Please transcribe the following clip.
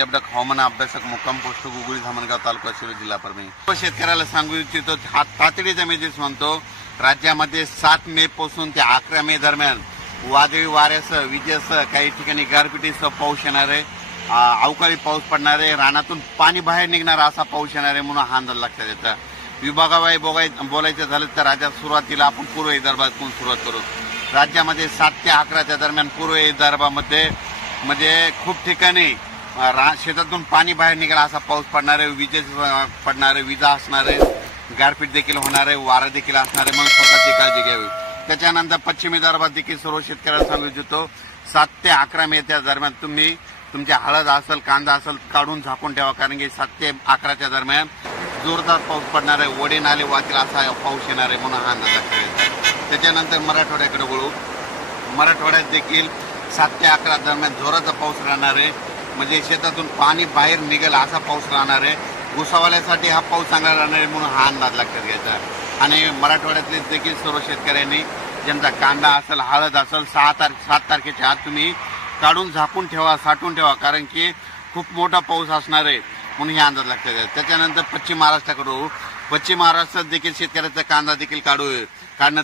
हवामान अभ्यासक मुक्काम पोस्ट गुगळी धामणगाव तालुका शिरूर जिल्हा परभणी शेतकऱ्याला सांगू इच्छितो तातडीचा मेसेज म्हणतो राज्यामध्ये 7 मे पासून ते 11 मे दरम्यान वादळी वाऱ्यासह विजेसह काही ठिकाणी गारपिटीसह पाऊस येणार आहे, अवकाळी पाऊस पडणार आहे, रानातून पाणी बाहेर निघणार असा पाऊस येणार आहे म्हणून हा अंदाज लक्षात येतो। विभागाबाई बोलायचं झालं तर राज्यात सुरुवातीला आपण पूर्व विदर्भातून सुरुवात करू। राज्यामध्ये 7 ते 11 दरम्यान पूर्व विदर्भामध्ये खूप ठिकाणी शेतातून पाणी बाहेर निघाला असा पाऊस पडणार आहे, पडणार आहे, विजा असणार आहे, गारपीट देखील होणार आहे, वारा देखील असणार आहे, म्हणून स्वतःची काळजी घ्यावी। त्याच्यानंतर पश्चिम विदर्भात देखील सर्व शेतकऱ्यांना सांगू इच्छितो 7 ते 11 मे त्या दरम्यान तुम्ही तुमच्या हळद असेल, कांदा असेल काढून झाकून ठेवा, कारण की 7 ते 11 दरम्यान जोरदार पाऊस पडणार आहे, ओढे नाले वाहतील असा पाऊस येणार आहे म्हणून हा अंदाज आहे। त्याच्यानंतर मराठवाड्याकडे वळू। मराठवाड्यात देखील 7 ते 11 दरम्यान जोराचा पाऊस राहणार आहे, म्हणजे शेतातून पाणी बाहेर निघेल असा पाऊस राहणार आहे। ऊसावाल्यासाठी हा पाऊस चांगला राहणार आहे म्हणून हा अंदाज लक्षात घ्यायचा। आणि मराठवाड्यातले देखील सर्व शेतकऱ्यांनी ज्यांचा कांदा असेल, हळद असेल 7 तारखेच्या आत तुम्ही काढून झाकून ठेवा, साठवून ठेवा, कारण की खूप मोठा पाऊस असणार आहे म्हणून हे अंदाज लक्षात घ्यायचा। त्याच्यानंतर पश्चिम महाराष्ट्राकडे, पश्चिम महाराष्ट्रात देखील शेतकऱ्याचा कांदा देखील काढणं